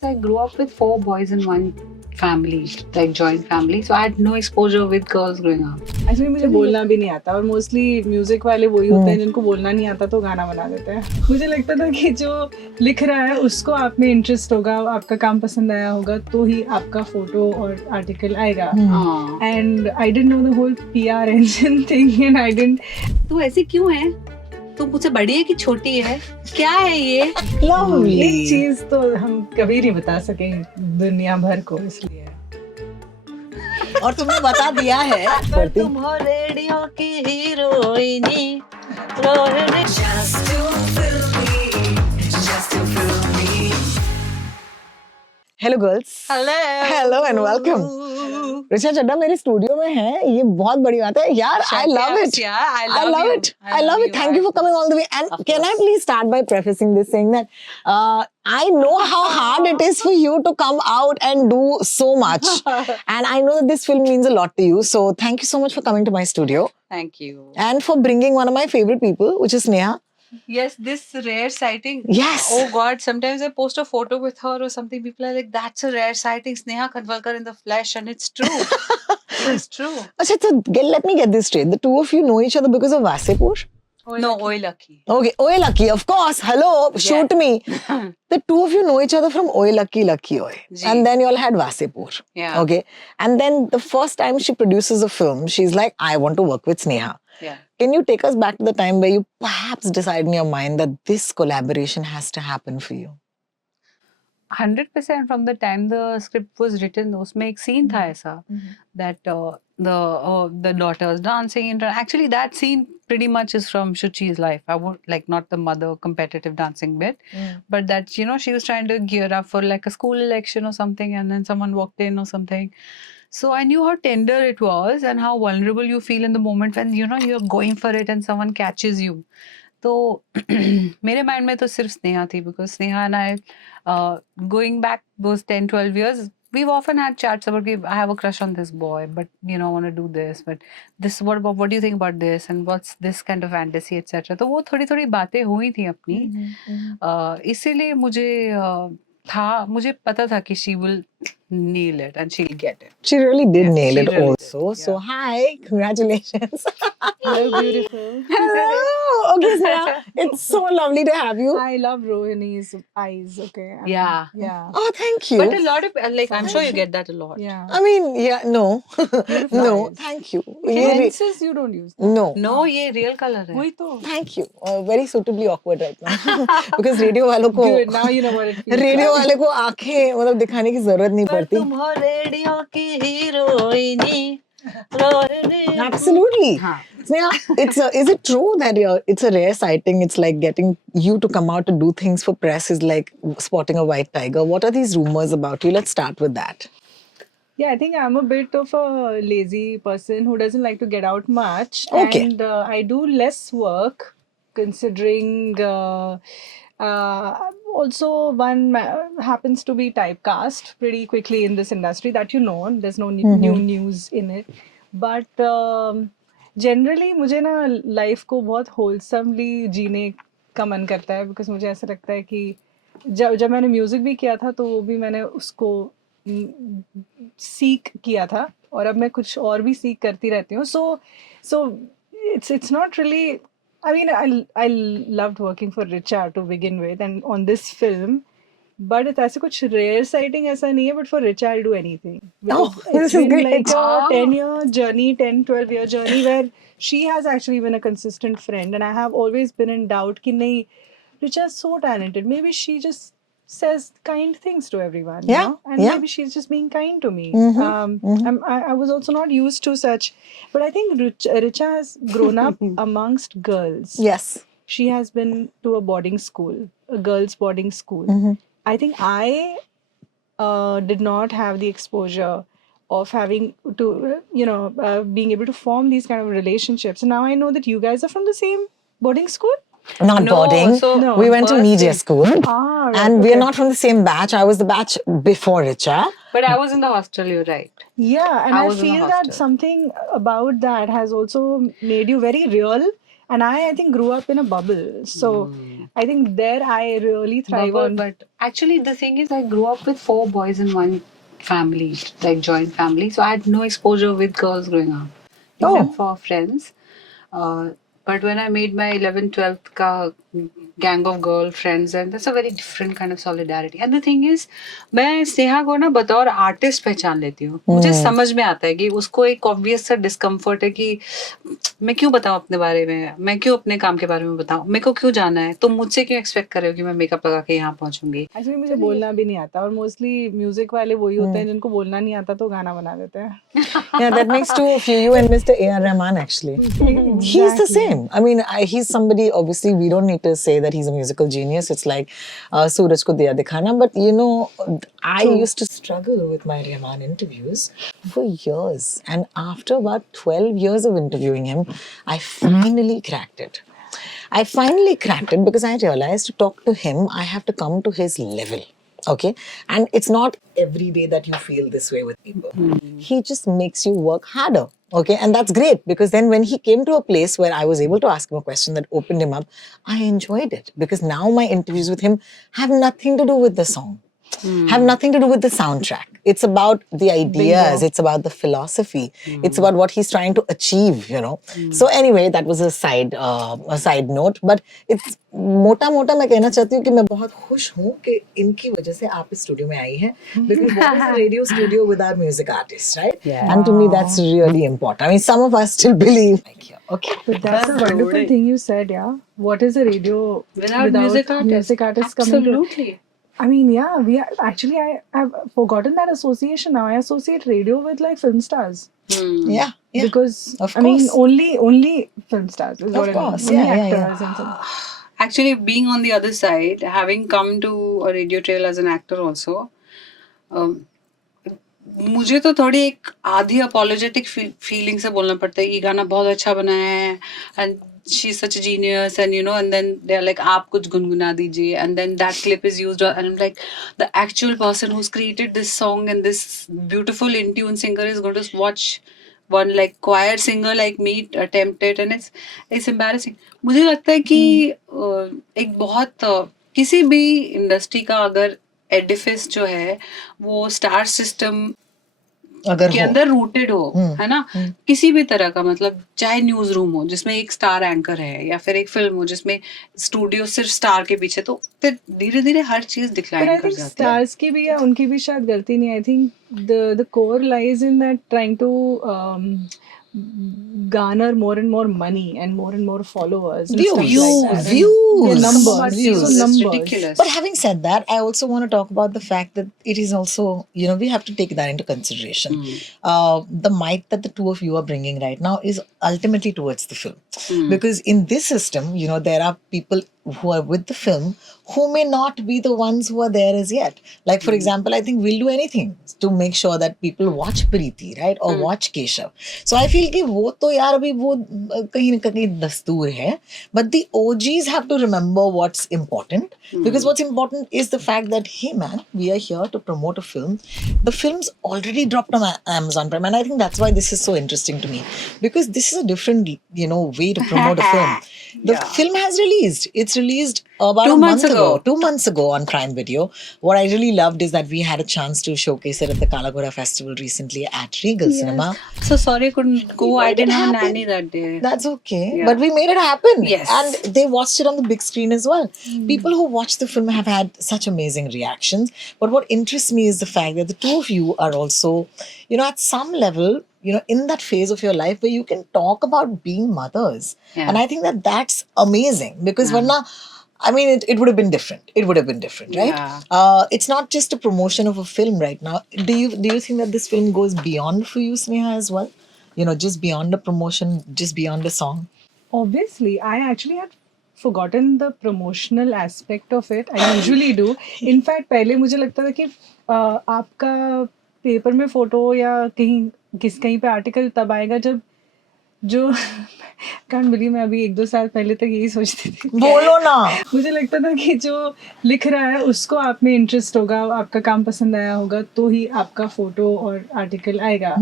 I grew up with four boys in one family, like joint family. So I had no exposure with girls growing up. Actually मुझे बोलना भी नहीं आता और mostly music वाले वही होते हैं जिनको बोलना नहीं आता तो गाना बना देते हैं. मुझे लगता था कि जो लिख रहा है उसको आप में इंटरेस्ट होगा, आपका काम पसंद आया होगा तो ही आपका फोटो और आर्टिकल आएगा. And I didn't know the whole PR engine thing and I didn't. तू ऐसी क्यों है? तू मुझसे बड़ी है कि छोटी है? क्या है ये? एक चीज तो हम कभी नहीं बता सके दुनिया भर को, इसलिए. और तुमने बता दिया है. तुम हो रेडियो की हीरोइनी, Rohini. Hello girls. Hello and welcome. Richa Chadha मेरे स्टूडियो में है, ये बहुत बड़ी बात है यार. I love it. I love it. Thank you for coming all the way. And can I please start by prefacing this saying that I know how hard it is for you to come out and do so much. And I know that this film means a lot to you. So thank you so much for coming to my studio. Thank you. And for bringing one of my favorite people, which is Sneha. Yes, this rare sighting. Yes. Oh God, sometimes I post a photo with her or something. People are like, that's a rare sighting, Sneha Khanwalkar in the flesh. And it's true. It's true. Achha, so let me get this straight. The two of you know each other because of Vasipur? No, Oi Lucky. Okay, Oi Lucky, of course. Hello, shoot me. The two of you know each other from Oi Lucky, Lucky Oi. And then you all had Vasipur. Yeah. Okay. And then the first time she produces a film, she's like, I want to work with Sneha. Yeah. Can you take us back to the time where you perhaps decide in your mind that this collaboration has to happen for you? 100% from the time the script was written, उसमें एक scene था ऐसा that the daughters dancing. Actually, that scene pretty much is from Shuchi's life. I won't like not the mother competitive dancing bit, but that she was trying to gear up for like a school election or something, and then someone walked in or something. So I knew how tender it was and how vulnerable you feel in the moment when you're going for it and someone catches you. तो मेरे mind में तो सिर्फ स्नेहा थी, because Sneha and I, going back those 10-12 years, we've often had chats about, I have a crush on this boy, but I want to do this, but this, what do you think about this, and what's this kind of fantasy, etc. तो वो थोड़ी थोड़ी बातें हुई थी अपनी. इसीलिए मुझे पता था कि she will nail it and she'll get it. She really did nail she it really also. did, So hi, congratulations. Hello, beautiful. Hello. Okay, Sneha, it's so lovely to have you. I love Rohini's eyes. Okay. Yeah. Yeah. Oh, thank you. But a lot of, like, I'm sure you get that a lot. Yeah. I mean, yeah, no. No, eyes. thank you. Lenses you don't use. No. No, ये real color है. वही तो. Thank you. Very suitably awkward right now. Because radio वालों को Good. Now you know what it feels radio like. वाले को आंखें मतलब दिखाने की जरूरत नहीं पड़ती. तुम हो रेडियो की हीरोइनी, रोहिणी. Absolutely. हाँ. Sneha, is it true that it's a rare sighting? It's like getting you to come out to do things for press is like spotting a white tiger. What are these rumors about you? Let's start with that. Yeah, I think I'm a bit of a lazy person who doesn't like to get out much. Okay. And I do less work considering also one happens to be typecast pretty quickly in this industry that there's no new news in it. But generally मुझे ना life को बहुत wholesomely जीने का मन करता है, because मुझे ऐसा लगता है कि जब मैंने म्यूजिक भी किया था तो वो भी मैंने उसको सीख किया था और अब मैं कुछ और भी सीख करती रहती हूँ. So it's not really, I mean, I loved working for Richa to begin with and on this film, but it's ऐसे कुछ rare sighting ऐसा नहीं है, but for Richa I'll do anything. Oh, It's this is been great. like a 10-year journey, 10-12 year journey where she has actually been a consistent friend, and I have always been in doubt कि नहीं, Richa is so talented, maybe she just says kind things to everyone, Yeah, you know? And yeah. maybe she's just being kind to me. I was also not used to such, but I think Richa has grown up amongst girls. Yes. She has been to a boarding school, a girls' boarding school. I think I did not have the exposure of having to, being able to form these kind of relationships. And now I know that you guys are from the same boarding school. Not No, boarding. so We went to first media thing- school. Ah, right, And we are okay. not from the same batch. I was the batch before Richa. But I was in the hostel, you're right. Yeah, and I I was in the feel that hostel. something about that has also made you very real And I think grew up in a bubble. So I think there I really thrive Bubble, on. but actually the thing is I grew up with 4 boys in one family, like joint family. So I had no exposure with girls growing up, except Oh. for friends. But when I made my 11th, 12th ka gang of girl friends, and that's a very different kind of solidarity. And the thing is, मैं स्नेहा को ना बतौर artist पहचान लेती हूँ. मुझे समझ में आता है कि उसको एक ऑब्वियस सा डिस्कम्फर्ट है कि मैं क्यों बताऊँ अपने बारे में, मैं क्यों अपने काम के बारे में बताऊँ, मेरे को क्यों जाना है, तुम मुझसे क्यों एक्सपेक्ट कर रहे हो कि मैं मेकअप लगा के यहाँ पहुंचूंगी. एक्चुअली मुझे बोलना भी नहीं आता और मोस्टली म्यूजिक वाले वही होते हैं जिनको बोलना नहीं आता तो गाना बना देते हैं. Yeah, that makes two of you, you and Mr. A.R. Rahman actually. He's the same. I mean, he's somebody, obviously, we don't need to say that he's a musical genius. It's like Suraj ko diya dikhana. But, you know, I used to struggle with my Rahman interviews for years. And after about 12 years of interviewing him, I finally cracked it. I finally cracked it because I realized to talk to him, I have to come to his level. Okay. And it's not every day that you feel this way with people. He just makes you work harder. Okay. And that's great because then when he came to a place where I was able to ask him a question that opened him up, I enjoyed it because now my interviews with him have nothing to do with the song. Have nothing to do with the soundtrack. It's about the ideas. Bingo. It's about the philosophy. It's about what he's trying to achieve, you know. So anyway, that was a side note. But it's मोटा मैं कहना चाहती हूँ कि मैं बहुत खुश हूँ कि इनकी वजह से आप इस स्टूडियो में आई हैं. Because what is a radio studio without music artists, right? Yeah. And to me, that's really important. I mean, some of us still believe. Like, yeah, okay. But that's a wonderful thing you said, yeah. What is a radio Without music artists coming to? Absolutely. I mean, yeah, I've forgotten that association now. I associate radio with like film stars. Yeah. Because Of I mean, course. only film stars is what Of I mean. course, Only yeah. actors and some. Actually, being on the other side, having come to a radio trail as an actor also, मुझे तो थोड़ी एक आधी apologetic feeling से बोलना पड़ता है ये गाना बहुत अच्छा बना है and she's such a genius and you know and then they're like आप कुछ गुनगुना दीजिए and then that clip is used and I'm like the actual person who's created this song and this beautiful in tune singer is going to watch one like choir singer like me attempt it and it's embarrassing. मुझे लगता है कि एक बहुत किसी भी industry का अगर एडिफिस जो है वो स्टार सिस्टम अगर के हो. अंदर रूटेड हो है ना किसी भी तरह का मतलब चाहे न्यूज रूम हो जिसमें एक स्टार एंकर है या फिर एक फिल्म हो जिसमें स्टूडियो सिर्फ स्टार के पीछे तो फिर धीरे धीरे हर चीज डिक्लाइन कर जाती है. स्टार्स की भी या उनकी भी शायद गलती नहीं. I think the core lies in that trying to garner more and more money and more followers and stuff like that. Views. Yeah, numbers. Views. So It's numbers. ridiculous. But having said that, I also want to talk about the fact that it is also, you know, we have to take that into consideration. The might that the two of you are bringing right now is ultimately towards the film. Because in this system, you know, there are people who are with the film who may not be the ones who are there as yet. Like, for example, I think we'll do anything to make sure that people watch Preeti, right? Or watch Keshav. So I feel कि वो तो यार अभी वो कहीं न कहीं दस्तूर है. But the OGs have to remember what's important. Because what's important is the fact that, hey man, we are here to promote a film. The film's already dropped on Amazon Prime. And I think that's why this is so interesting to me. Because this is a different, you know, way to promote a film. The film has released. It's released about 2 months ago. 2 months ago on Prime Video. What I really loved is that we had a chance to showcase it at the Kala Ghoda Festival recently at Regal Cinema. So sorry I couldn't go. I didn't have a nanny that day. That's okay. Yeah. But we made it happen. Yes. And they watched it on the big screen as well. People who watched the film have had such amazing reactions. But what interests me is the fact that the two of you are also, you know, at some level, you know, in that phase of your life where you can talk about being mothers. Yeah. And I think that that's amazing because varna, I mean, it would have been different. It would have been different, right? Yeah. It's not just a promotion of a film right now. Do you think that this film goes beyond for you, Sneha, as well? You know, just beyond the promotion, just beyond the song? Obviously, I actually had forgotten the promotional aspect of it. I usually do. In fact, पहले मुझे लगता था कि आपका paper में photo या कहीं पे आर्टिकल तब आएगा जब जो can't believe मैं अभी 1-2 साल पहले तक यही सोचती थी. बोलो ना. मुझे लगता था कि जो लिख रहा है उसको आप में इंटरेस्ट होगा, आपका काम पसंद आया होगा तो ही आपका फोटो और आर्टिकल आएगा.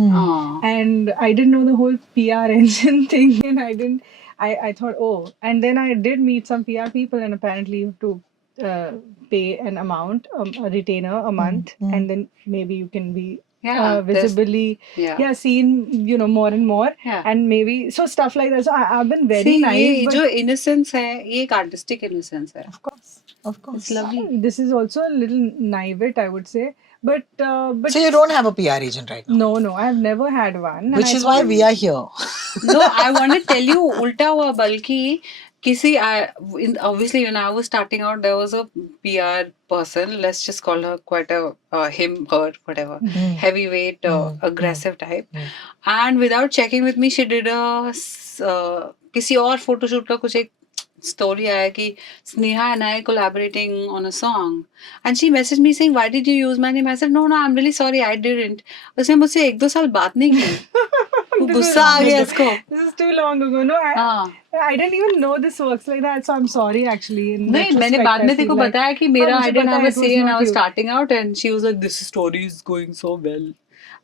And I didn't know the whole PR engine thing and I thought, oh, and then I did meet some PR people, and apparently you have to pay an amount, a retainer a month, and then maybe you can be visibly seen, more and more, and maybe so stuff like that. So I've been very naive. ये जो innocence है, ये एक artistic innocence है. Of course. It's lovely. This is also a little naive, I would say. But so you don't have a PR agent right now? No, I've never had one. Which is why we are here. No, I want to tell you, ulta hua, balki obviously when I was starting out, there was a PR person, let's just call her quite a him, her, whatever, heavyweight, aggressive type. And without checking with me, she did a किसी और photoshoot का कुछ एक story आया कि Sneha and I collaborating on a song, and she messaged me saying, why did you use my name? I said, no, I'm really sorry, I didn't. उसने मुझसे 1-2 साल बात नहीं की. गुस्सा आ गया इसको. This is too long ago. No, I didn't even know this works like that, so I'm sorry actually. नहीं, मैंने बाद में तेरे को बताया कि मेरा I didn't have a say and I was starting out, and she was like, this story is going so well.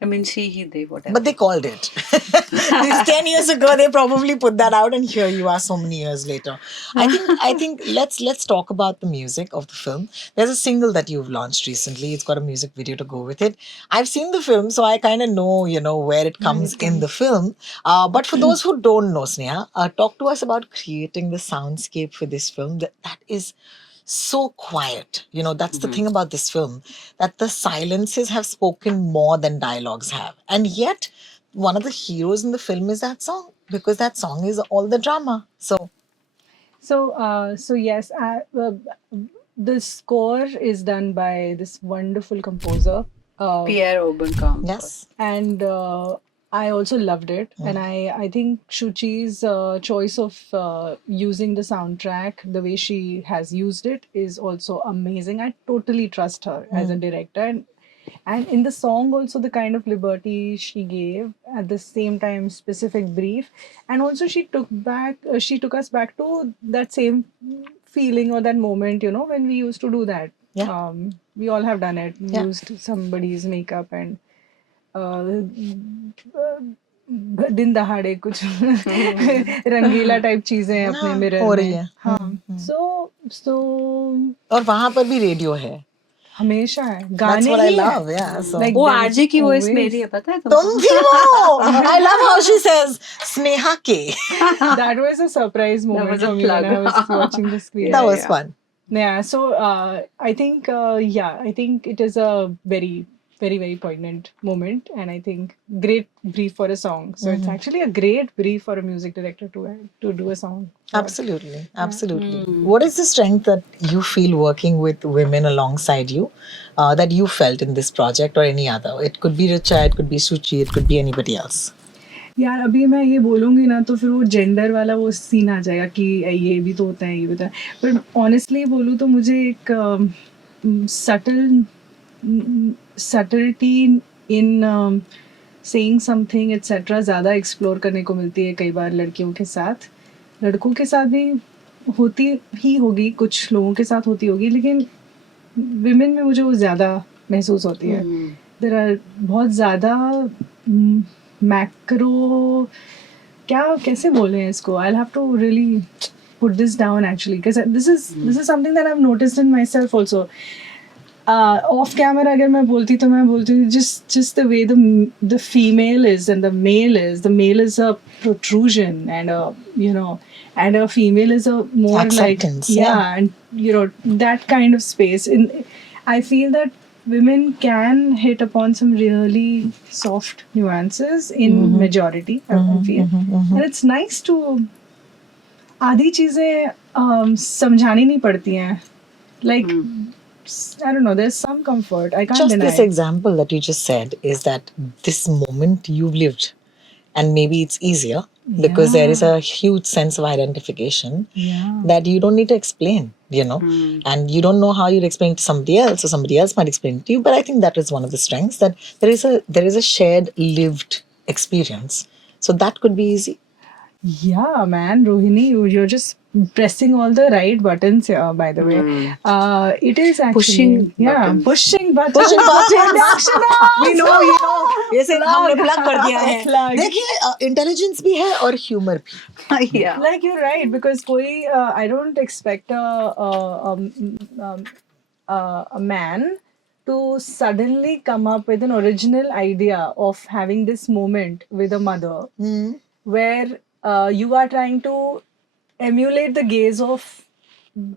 I mean, he, they, whatever. But they called it. This 10 years ago, they probably put that out, and here you are so many years later. I think let's talk about the music of the film. There's a single that you've launched recently. It's got a music video to go with it. I've seen the film, so I kind of know, where it comes in the film. But for those who don't know, Sneha, talk to us about creating the soundscape for this film. That is so quiet. That's the thing about this film, that the silences have spoken more than dialogues have. And yet, one of the heroes in the film is that song, because that song is all the drama. So yes, the score is done by this wonderful composer, Pierre Oberkamp. Yes. And I also loved it, and I think Shuchi's choice of using the soundtrack, the way she has used it, is also amazing. I totally trust her as a director, and in the song also the kind of liberty she gave, at the same time specific brief, and also she took us back to that same feeling or that moment, when we used to do that. Yeah. We all have done it. Used somebody's makeup and दिन दहाड़े कुछ रंगीला type चीजें अपने mirror हो रही है. so और वहाँ पर भी रेडियो है. हमेशा है. That's गाने what I ही love. है. Yeah. So. Like वो there आरजे is की वॉइस always- मेरी है, पता है तुम भी वो. I love how she says Sneha K. That was a surprise moment was a for me when plug. I was watching the screen. That was fun. Yeah, so I think it is a very, very, very poignant moment, and I think great brief for a song. So it's actually a great brief for a music director to do a song. Absolutely. What is the strength that you feel working with women alongside you, that you felt in this project or any other? It could be Richa, it could be Suchi, it could be anybody else. यार अभी मैं ये बोलूँगी ना तो फिर वो gender वाला वो सीन आ जाएगा कि ये भी तो होता है, ये भी होता है. पर ऑनेस्टली बोलूँ तो मुझे एक subtlety in saying something etc ज़्यादा एक्सप्लोर करने को मिलती है कई बार लड़कियों के साथ. लड़कों के साथ भी होती ही होगी, कुछ लोगों के साथ होती होगी, लेकिन विमेन में मुझे वो ज़्यादा महसूस होती है. देयर आर बहुत ज़्यादा मैक्रो, कैसे बोले हैं इसको, I have to really put this down actually, because this is something that I've noticed in myself also. Off camera अगर मैं बोलती तो मैं बोलती हूँ just the way the female is and the male is a protrusion, and a female is a more Acceptance, like and that kind of space. I feel that women can hit upon some really soft nuances in majority, I feel, and it's nice to आधी चीजें समझानी नहीं पड़ती हैं, like I don't know, there's some comfort. I can't Just deny this example that you just said is that this moment you've lived, and maybe it's easier because there is a huge sense of identification that you don't need to explain, and you don't know how you'd explain it to somebody else, or somebody else might explain it to you. But I think that is one of the strengths, that there is a shared lived experience. So that could be easy. Yeah, man, Rohini, you're just pressing all the right buttons here, by the way. It is actually Pushing buttons. pushing buttons. Pushing buttons. We know. ये से हमने plug कर दिया है. Plug. देखिए intelligence भी है और ह्यूमर भी. Yeah. Like you're right, because koi, I don't expect a man to suddenly come up with an original idea of having this moment with a mother where you are trying to emulate the gaze of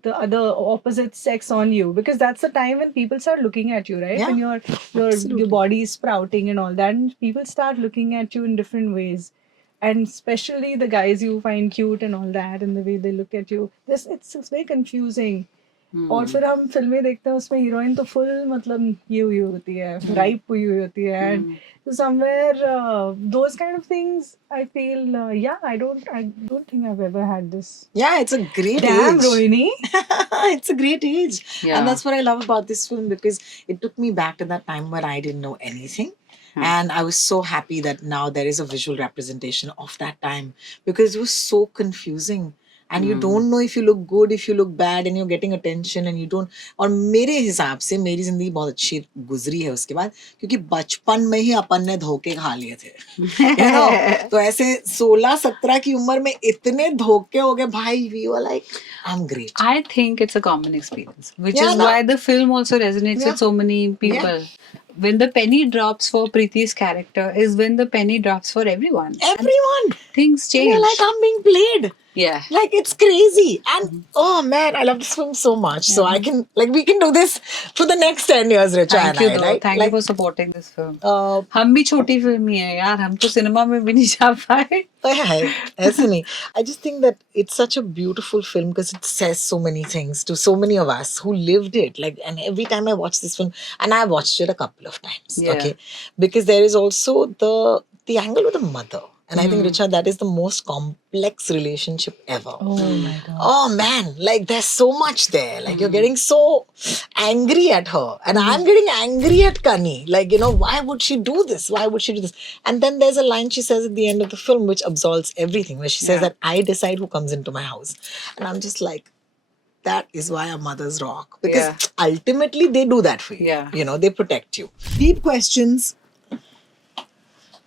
the other opposite sex on you, because that's the time when people start looking at you, right? Yeah. When your body is sprouting and all that, and people start looking at you in different ways, and especially the guys you find cute and all that, and the way they look at you, it's very confusing. और फिर हम फिल्में देखते हैं उसमें heroine तो full मतलब ये हुई होती है, राइप हुई होती है, and somewhere those kind of things I feel I don't think I've ever had this. Yeah, it's a great Damn, age. Rohini. It's a great age. Yeah. And that's what I love about this film, because it took me back to that time when I didn't know anything. And I was so happy that now there is a visual representation of that time, because it was so confusing. And you don't know if you look good, if you look bad, and you're getting attention and you don't. और मेरे हिसाब से मेरी जिंदगी बहुत अच्छी गुजरी है उसके बाद, क्योंकि बचपन में ही अपन ने धोखे खा लिए थे. You know? तो ऐसे 16-17 की उम्र में इतने धोखे हो गए भाई. We were like, I'm great. I think it's a common experience, which Yeah, is no. why the film also resonates Yeah. with so many people. When the penny drops for Preeti's character is when the penny drops for everyone. Everyone. Things And change. you're like, I'm being played. Yeah. Like, it's crazy. And oh man, I love this film so much. So I can, like, we can do this for the next 10 years, Richa Thank and you, I, though. right? Thank like, you for supporting this film. Uh, हम भी छोटी film ही है यार, हम तो cinema में भी नहीं जा पाए. ऐसे नहीं. I just think that it's such a beautiful film because it says so many things to so many of us who lived it. Like, and every time I watch this film, and I watched it a couple of times, Yeah. okay, because there is also the angle with the mother. And I think, Richa, that is the most complex relationship ever. Oh my god. Oh man, like there's so much there. Like you're getting so angry at her, and I'm getting angry at Kani. Like, you know, why would she do this? Why would she do this? And then there's a line she says at the end of the film which absolves everything, where she says that I decide who comes into my house. And I'm just like, that is why our mothers rock. Because ultimately they do that for you. Yeah. You know, they protect you. Deep questions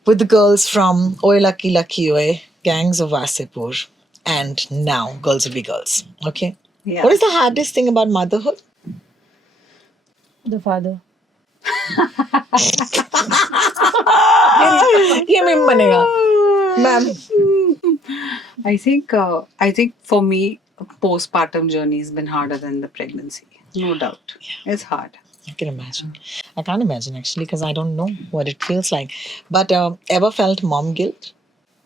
with the girls from Oye Lucky Lucky Oye, Gangs of Wasipur, and now Girls Will Be Girls. Okay? Yeah. What is the hardest thing about motherhood? The father. ये meme बनेगा. Ma'am. I think for me, postpartum journey has been harder than the pregnancy. No doubt. It's hard. I can imagine. I can't imagine actually, because I don't know what it feels like. But ever felt mom guilt?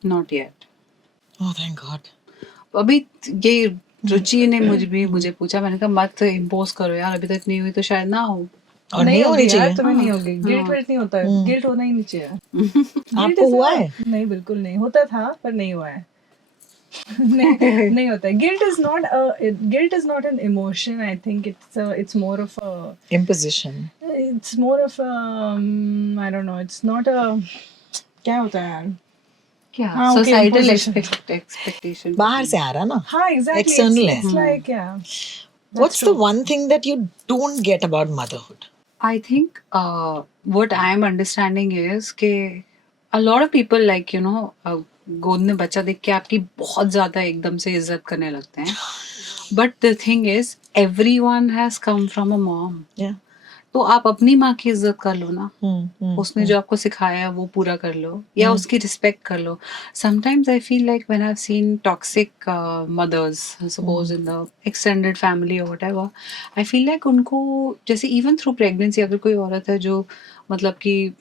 Not yet. Oh, thank God. अभी ये रुचि ने मुझे पूछा, मैंने कहा मत impose करो यार, अभी तक नहीं हुई तो शायद ना हो. और नहीं होनी यार, चाहिए. तुम्हें नहीं होगी. गिल्ट नहीं होता है. गिल्ट होना ही नहीं चाहिए. आपको हुआ है? नहीं, बिल्कुल नहीं. होता था पर नहीं हुआ है. नहीं होता है. Guilt is not an emotion. I think it's more of a Imposition. it's more of a I don't know. It's not a क्या होता है यार? क्या? हाँ, okay, Societal imposition. expectation. बाहर से आ रहा ना. हाँ, exactly. External है. It's like What's the one thing that you don't get about motherhood? I think what I am understanding is कि a lot of people like, you know, गोद में बच्चा देख के आपकी बहुत ज्यादा एकदम से इज्जत करने लगते हैं. But the thing is, everyone has come from a mom. Yeah. तो आप अपनी माँ की इज्जत कर लो ना. उसने जो आपको सिखाया वो पूरा कर लो, या उसकी रिस्पेक्ट कर लो. Sometimes I feel like when I've seen toxic mothers, suppose in the extended family or whatever, I feel like उनको जैसे even through pregnancy अगर कोई औरत है जो मतलब कि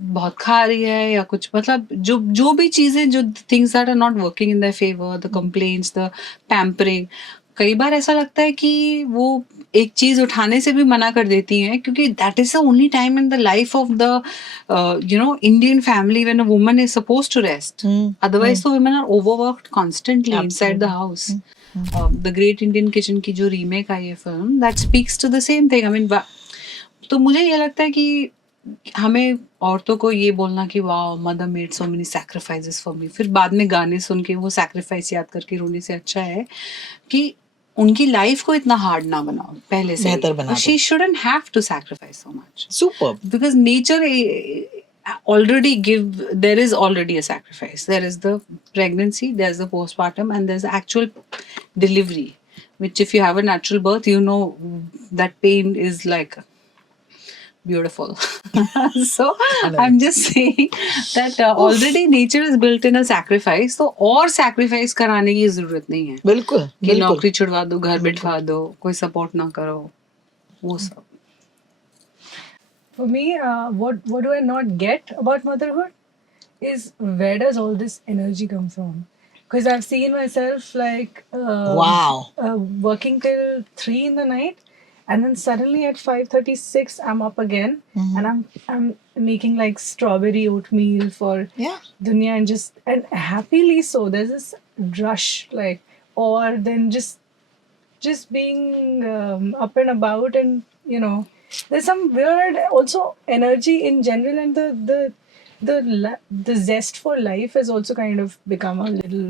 बहुत खा रही है या कुछ, मतलब जो भी चीजें, जो things that are not working in their favour, the complaints, the pampering, कई बार ऐसा लगता है कि वो एक चीज उठाने से भी मना कर देती हैं, क्योंकि that is the only time in the life of the Indian family when a woman is supposed to rest. Otherwise तो women are overworked constantly inside the house. The great Indian kitchen की जो remake आई है film, that speaks to the same thing. I mean, तो मुझे ये लगता है कि हमें औरतों को ये बोलना कि wow mother made so many sacrifices for me, फिर बाद में गाने सुन के वो सैक्रिफाइस याद करके रोने से अच्छा है कि उनकी लाइफ को इतना हार्ड ना बनाओ पहले से. बेहतर बना दो. She shouldn't have to sacrifice so much. Superb. Because nature there is already a sacrifice. There is the pregnancy, there's the postpartum, and there's the actual delivery, which if you have a natural birth, you know that pain is like beautiful. So I'm just saying that already nature is built in a sacrifice, तो और sacrifice कराने की जरूरत नहीं है बिल्कुल कि नौकरी छुड़वा दो, घर बिठवा दो, कोई सपोर्ट ना करो, वो सब. For me, what do I not get about motherhood is where does all this energy come from? Because I've seen myself like Wow. working till 3 in the night, and then suddenly at 5:36 I'm up again, and I'm making like strawberry oatmeal for Yeah. dunya, and happily so. There's this rush, like, or then just being up and about, and you know, there's some weird also energy in general, and the zest for life has also kind of become a little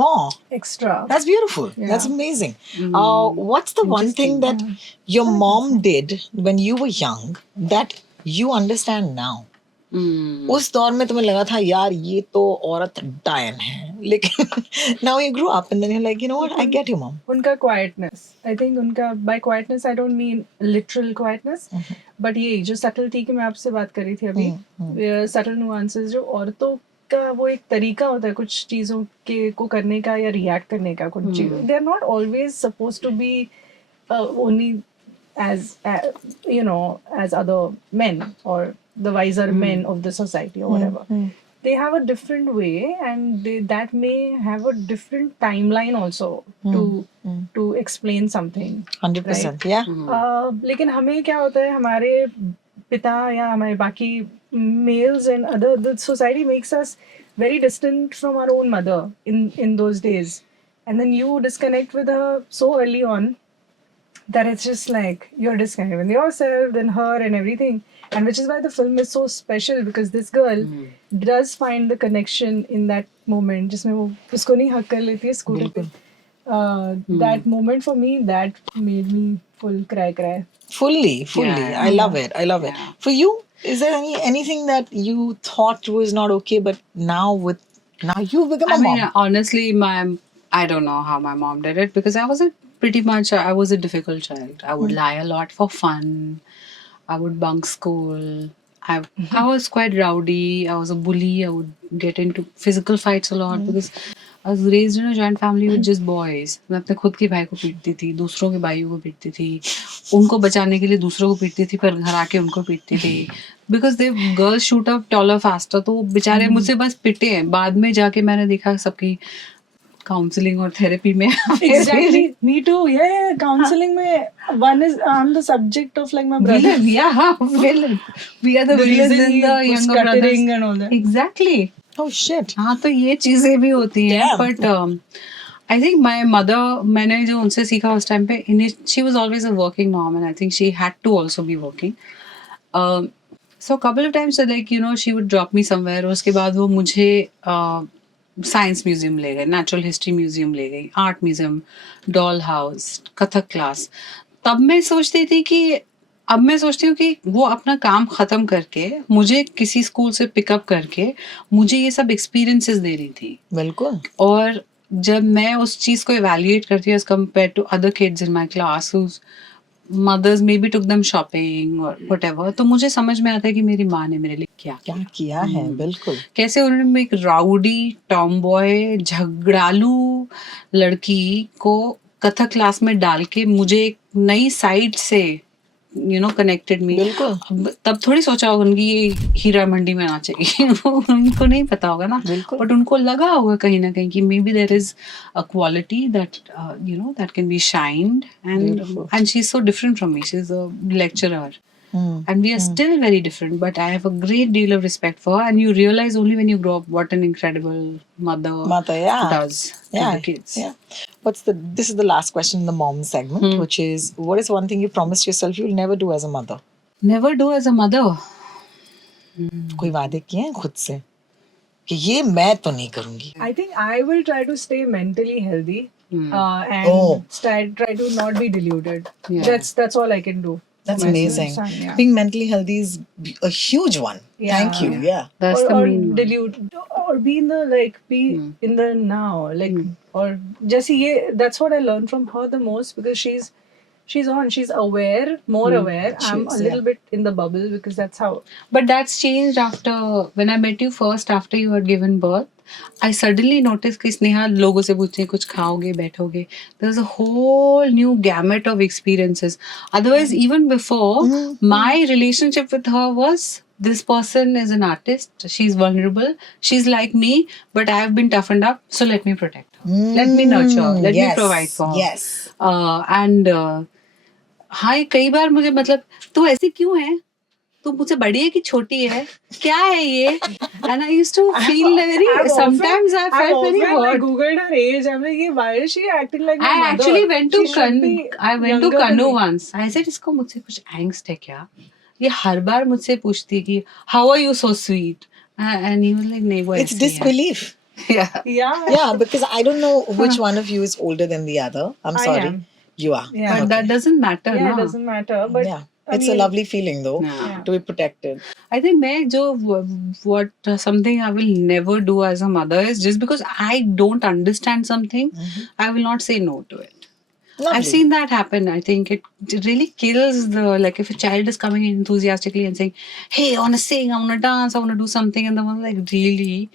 More. extra. That's beautiful. Yeah. That's amazing. What's the one thing that your mom did when you were young that you understand now? उस दौर में तुम्हें लगा था यार ये तो औरत डायन है, लेकिन now you grew up and then you're like, you know what, I get you mom. उनका quietness, I think उनका, by quietness I don't mean literal quietness, but ये जो subtlety की मैं आपसे बात कर रही थी अभी, subtle nuances जो औरतों का वो एक तरीका होता है कुछ चीज़ों के को करने का या react करने का, कुछ चीज़, they are not always supposed to be only as you know, as other men or the wiser men of the society or whatever. They have a different way, and that may have a different timeline also to explain something. 100%, yeah. लेकिन हमें क्या होता है, हमारे पिता या हमारे बाकी males and other, the society makes us very distant from our own mother in those days, and then you disconnect with her so early on that it's just like you're disconnected with yourself, then her and everything. And which is why the film is so special, because this girl does find the connection in that moment. जिसमें वो उसको नहीं हक कर लेती है scooter पे. That moment for me, that made me full cry. Fully. Yeah. I love it. For you, is there anything that you thought was not okay, but now you've become a mom? I mean, honestly, I don't know how my mom did it, because I was a difficult child. I would lie a lot for fun. I would bunk school. I was quite rowdy. I was a bully. I would get into physical fights a lot because I was raised in a joint family with just boys. मैं अपने खुद के भाई को पीटती थी, दूसरों के भाइयों को पीटती थी, उनको बचाने के लिए दूसरों को पीटती थी, पर घर आके उनको पीटती थी. Because they girls shoot up taller faster, तो वो बेचारे मुझसे बस पिटे हैं. बाद में जाके मैंने देखा सबकी काउंसलिंग और थेरेपी में. Exactly. Me too. Yeah. Counseling में one is I'm the subject of like my brother. Villain, yeah, villain. We are the villains in the younger brothers. And all that. Exactly. Oh shit. हाँ, तो ये चीजें भी होती हैं. Damn. But I think my mother, मैंने जो उनसे सीखा उस टाइम पे, she was always a working mom, and I think she had to also be working. So a couple of times, like, you know, she would drop me somewhere. उसके बाद वो मुझे साइंस म्यूजियम ले गए, natural history museum ले गई, art museum, doll house, Kathak class. तब मैं सोचती थी कि अब मैं सोचती हूँ कि वो अपना काम ख़त्म करके मुझे किसी स्कूल से पिकअप करके मुझे ये सब एक्सपीरियंसेस दे रही थी. बिल्कुल. और जब मैं उस चीज़ को इवैल्यूएट करती हूँ as compared to other kids in my class whose mothers maybe took them shopping or whatever, तो मुझे समझ में आता है कि मेरी माँ ने मेरे लिए क्या किया है. बिल्कुल. कैसे उन्होंने एक राउडी टॉमबॉय झगड़ालू लड़की को कथक क्लास में डाल के मुझे एक नई साइड से कनेक्टेड मी. बिल्कुल. तब थोड़ी सोचा होगा उनकी ये हीरा मंडी में नाचेगी. उनको नहीं पता होगा ना. बट उनको लगा होगा कहीं ना कहीं कि maybe there is a quality that that can be shined, and she is so different from me. She is a lecturer. And we are still very different, but I have a great deal of respect for her, and you realize only when you grow up what an incredible mother does to the kids. Yeah. This is the last question in the mom segment, which is, what is one thing you promised yourself you'll never do as a mother? Never do as a mother. कोई वादे किए हैं खुद से कि ये मैं तो नहीं करूंगी? I think I will try to stay mentally healthy and try to not be deluded. Yeah. That's all I can do. That's my amazing. son, yeah. Being mentally healthy is a huge one. Yeah. Thank you. Yeah. That's the or main one. dilute or be in the in the now, like or Jessie, that's what I learned from her the most, because she's aware, more aware. She I'm is, a little bit in the bubble, because that's how. But that's changed after when I met you first after you had given birth. I suddenly noticed कि स्नेहा लोगों से पूछते कुछ खाओगे बैठोगे. There's a whole new gamut of experiences. Otherwise, even before, my relationship with her was this person is an artist. She's vulnerable. She's like me, but I've been toughened up. So let me protect her. Let me nurture. Let me provide for her. Yes. And हाँ कई बार मुझे मतलब तू ऐसी क्यों है तू मुझसे बड़ी है कि छोटी है क्या है ये and I used to feel very sometimes I felt very hurt. I googled her age. I'm like, why is she acting like my I mother? actually went to She should be younger than Kanu me. once. I said इसको मुझसे कुछ angst है क्या ये हर बार मुझसे पूछती है कि how are you so sweet and he was like नहीं वो It's ऐसी है. disbelief. Yeah. Yeah, because I don't know which one of you is older than the other. I'm I sorry. am. You are. Yeah. But that doesn't matter Yeah, ना. it doesn't matter. But Yeah. I It's mean, a lovely feeling though, Yeah. to be protected. I think मैं जो what something I will never do as a mother is just because I don't understand something, I will not say no to it. Lovely. I've seen that happen. I think it really kills the like if a child is coming in enthusiastically and saying, "Hey, I want to sing, I want to dance, I want to do something," and the one like really,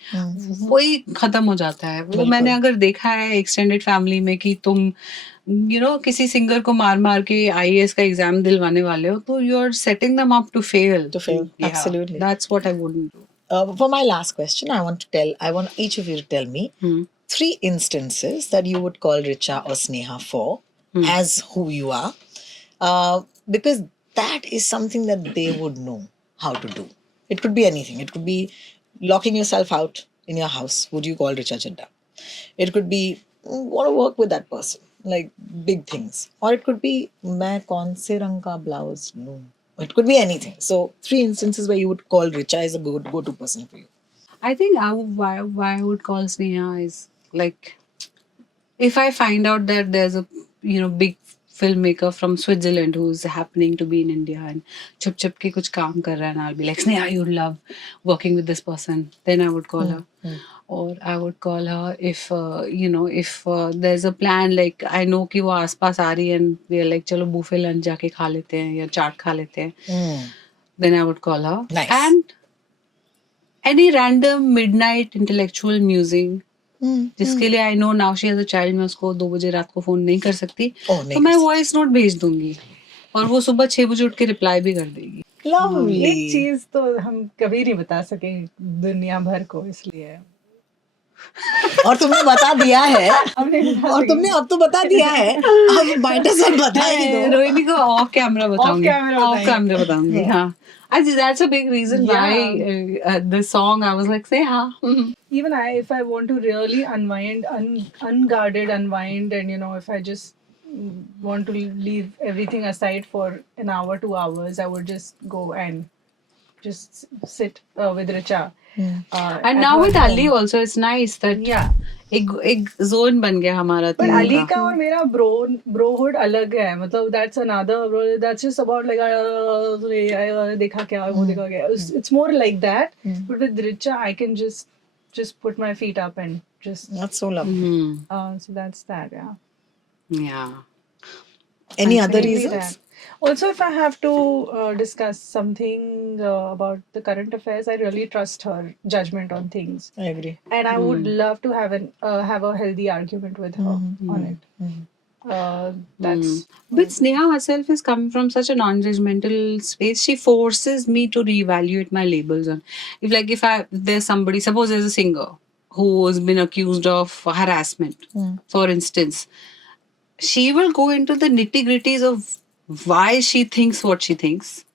वही खत्म हो जाता है. वो मैंने अगर देखा है extended family में कि तुम किसी सिंगर को मार के IAS का एग्जाम दिलवाने वाले हो तो you are setting them up to fail. Yeah, absolutely. That's what I wouldn't do. For my last question, I want each of you to tell me 3 instances that you would call Richa or Sneha for as who you are, because that is something that they would know how to do. It could be anything. It could be locking yourself out in your house. Would you call Richa Chadda? It could be want to work with that person, like big things, or it could be मैं कौन से रंग का blouse लूं. It could be anything. So 3 instances where you would call Richa as a go-to person for you. I think why I would call Sneha is like if I find out that there's a big filmmaker from Switzerland who's happening to be in India and chup के कुछ काम कर रहा है and I'll be like Sneha you love working with this person, then I would call her. Or I would call her if there's a plan like I know कि वो आसपास आ रही है and we're like चलो buffet lunch जाके खा लेते हैं या चाट खा लेते हैं, then I would call her. Nice. And any random midnight intellectual musing जिसके लिए I know now she has a child, मैं उसको 2 बजे रात को फोन नहीं कर सकती तो मैं वॉइस नोट भेज दूंगी और वो सुबह 6 बजे उठ के रिप्लाई भी कर देगी. Lovely. एक चीज तो हम कभी नहीं बता सके दुनिया भर को, इसलिए और तुमने बता दिया है और तुमने अब तो बता दिया है अब बाइट से बता ही दो. रोहिणी को ऑफ कैमरा बताऊंगी. Off camera बताऊंगी. हाँ. That's a big reason why the song I was like say हाँ. Even if I want to really unwind, unguarded unwind, and if I just want to leave everything aside for an hour, 2 hours, I would just go and just sit with Richa. And now with Ali also it's nice that एक zone बन गया हमारा. But Ali का और मेरा brohood अलग है, मतलब that's another bro, that's just about like देखा क्या वो देखा क्या, it's more like that. But with Richa I can just put my feet up and just. That's so lovely. So that's that. Yeah. Any other reasons? Also, if I have to discuss something about the current affairs, I really trust her judgment on things. I agree. And I would love to have a healthy argument with her on it. But Sneha herself is coming from such a non-judgmental space. She forces me to reevaluate my labels on. If there's somebody, suppose there's a singer who has been accused of harassment, for instance, she will go into the nitty-gritties of why she thinks what she thinks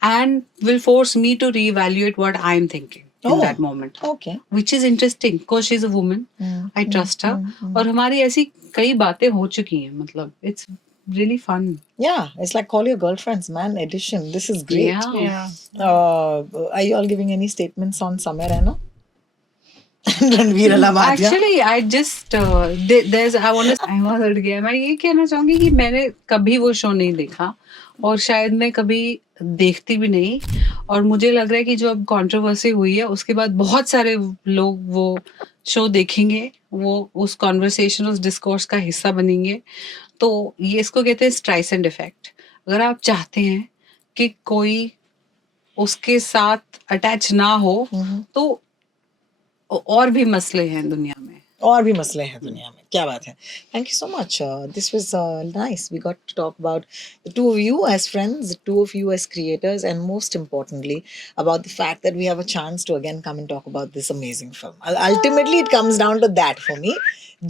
and will force me to reevaluate what I'm thinking in that moment. Okay. Which is interesting because she's a woman. I trust her. और हमारी ऐसी कई बातें हो चुकी हैं, मतलब it's really fun. Yeah, it's like call your girlfriends, man. Edition. This is great. Yeah. Are you all giving any statements on Samir Raina? Ranveer Allahbadia. Actually, I just I was हट गया. मैं ये कहना चाहूंगी कि मैंने कभी वो शो नहीं देखा और शायद मैं कभी देखती भी नहीं, और मुझे लग रहा है कि जो अब कंट्रोवर्सी हुई है उसके बाद बहुत सारे लोग वो शो देखेंगे, वो उस कॉन्वर्सेशन, उस डिस्कोर्स का हिस्सा बनेंगे। तो ये इसको कहते हैं स्ट्राइसेंड इफेक्ट। अगर आप चाहते हैं कि कोई उसके साथ अटैच ना हो, तो और भी मसले हैं दुनिया में। और भी मसले हैं दुनिया में, क्या बात है. Thank you so much. This was nice. We got to talk about the two of you as friends, the two of you as creators, and most importantly, about the fact that we have a chance to again come and talk about this amazing film. Ultimately, it comes down to that for me.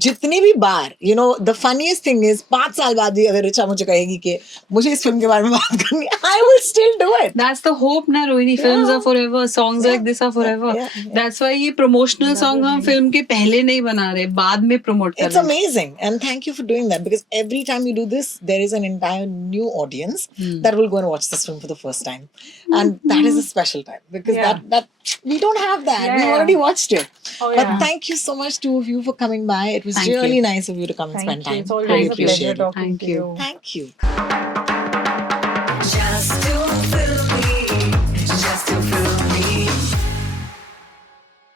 जितनी भी बार, you know, the funniest thing is 5 साल बाद भी अगर रिचा मुझे कहेगी कि मुझे इस फिल्म के बारे में बात करनी है, I will still do it. That's the hope ना Rohini. Films are forever, songs like this are forever. That's why ये promotional song हम फिल्म के पहले नहीं बना रहे, बाद में promote कर It's रहे हैं. amazing, and thank you for doing that, because every time you do this, there is an entire new audience that will go and watch this film for the first time, and that is a special time, because that we don't have that. We already watched it. But thank you so much, two of you, for coming by. It was really nice of you to come and spend time. It's always a pleasure talking Thank to you. you. Thank you.